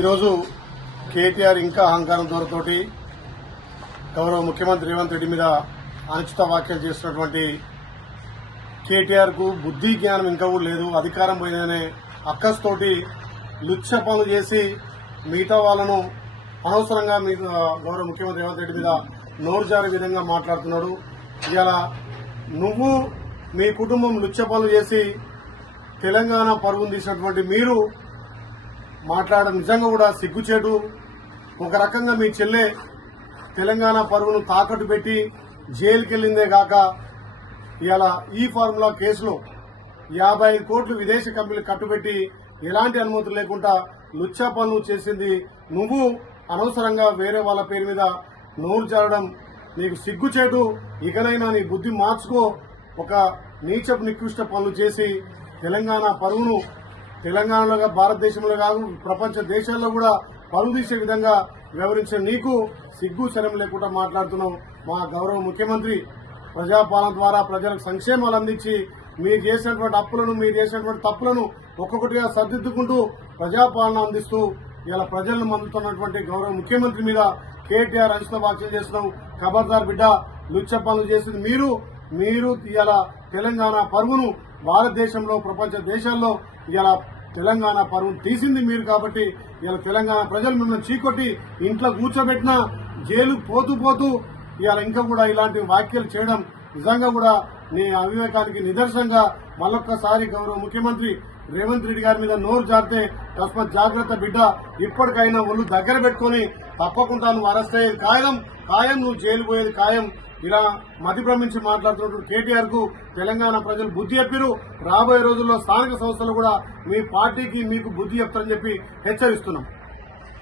ఈరోజు కేటీఆర్ ఇంకా అహంకారం దూరతోటి గౌరవ ముఖ్యమంత్రి రేవంత్ రెడ్డి మీద అనుచిత వ్యాఖ్యలు చేస్తున్నటువంటి కేటీఆర్ కు బుద్ధి జ్ఞానం ఇంకా కూడా లేదు. అధికారం పోయిందనే అక్కస్తోటి లుచ్చ పనులు చేసి మిగతా వాళ్ళను అనవసరంగా గౌరవ ముఖ్యమంత్రి రేవంత్ రెడ్డి మీద నోరు జారే విధంగా మాట్లాడుతున్నాడు. ఇలా నువ్వు మీ కుటుంబం లుచ్చ పనులు చేసి తెలంగాణ పరుగును తీసినటువంటి మీరు మాట్లాడడం నిజంగా కూడా సిగ్గుచేటు. ఒక రకంగా మీ చెల్లె తెలంగాణ పరుగును తాకట్టు పెట్టి జైలుకి వెళ్లిందే కాక ఇవాళ ఈ ఫార్ములా కేసులో 55 కోట్లు విదేశీ కంపెనీలు కట్టుబెట్టి ఎలాంటి అనుమతులు లేకుండా లుచ్చా పనులు చేసింది నువ్వు. అనవసరంగా వేరే వాళ్ళ పేరు మీద నోరు జారడం నీకు సిగ్గుచేటు. ఇకనైనా నీ బుద్ధి మార్చుకో. ఒక నీచపు నికృష్ట పనులు చేసి తెలంగాణ పరుగును తెలంగాణలో భారతదేశంలో కాదు ప్రపంచ దేశాల్లో కూడా పరుగు తీసే విధంగా వ్యవహరించిన నీకు సిగ్గు శరం లేకుండా మాట్లాడుతున్నావు. మా గౌరవ ముఖ్యమంత్రి ప్రజాపాలన ద్వారా ప్రజలకు సంక్షేమాలు అందించి మీరు చేసినటువంటి అప్పులను మీరు చేసినటువంటి తప్పులను ఒక్కొక్కటిగా సర్దిద్దుకుంటూ ప్రజాపాలన అందిస్తూ ఇలా ప్రజలను మందుతున్నటువంటి గౌరవ ముఖ్యమంత్రి మీద కేటీఆర్ అనుచిత వ్యాఖ్యలు చేస్తున్నావు. ఖబర్దార్ బిడ్డ, లుచ్చ పనులు చేసింది మీరు ఇలా తెలంగాణ పరుగును భారతదేశంలో ప్రపంచ దేశాల్లో ఇలా తెలంగాణ పరువును తీసింది మీరు. కాబట్టి ఇలా తెలంగాణ ప్రజలు మిమ్మల్ని చీకొట్టి ఇంట్లో కూర్చోబెట్టినా జైలు పోతూ ఇవాళ ఇంకా కూడా ఇలాంటి వ్యాఖ్యలు చేయడం నిజంగా కూడా నీ అవివేకానికి నిదర్శనంగా మళ్ళొక్కసారి గౌరవ ముఖ్యమంత్రి రేవంత్ రెడ్డి గారి మీద నోరు జారితే తస్మత్ జాగ్రత్త బిడ్డ. ఇప్పటికైనా ఒళ్ళు దగ్గర పెట్టుకుని తప్పకుండా నువ్వు అరెస్ట్ అయ్యేది ఖాయం, నువ్వు జైలు పోయేది ఖాయం. ఇలా మతి భ్రమించి మాట్లాడుతున్నటువంటి కేటీఆర్ కు తెలంగాణ ప్రజలు బుద్ధి చెప్పారు. రాబోయే రోజుల్లో స్థానిక సంస్థలు కూడా మీ పార్టీకి మీకు బుద్ధి చెప్తారని చెప్పి హెచ్చరిస్తున్నాం.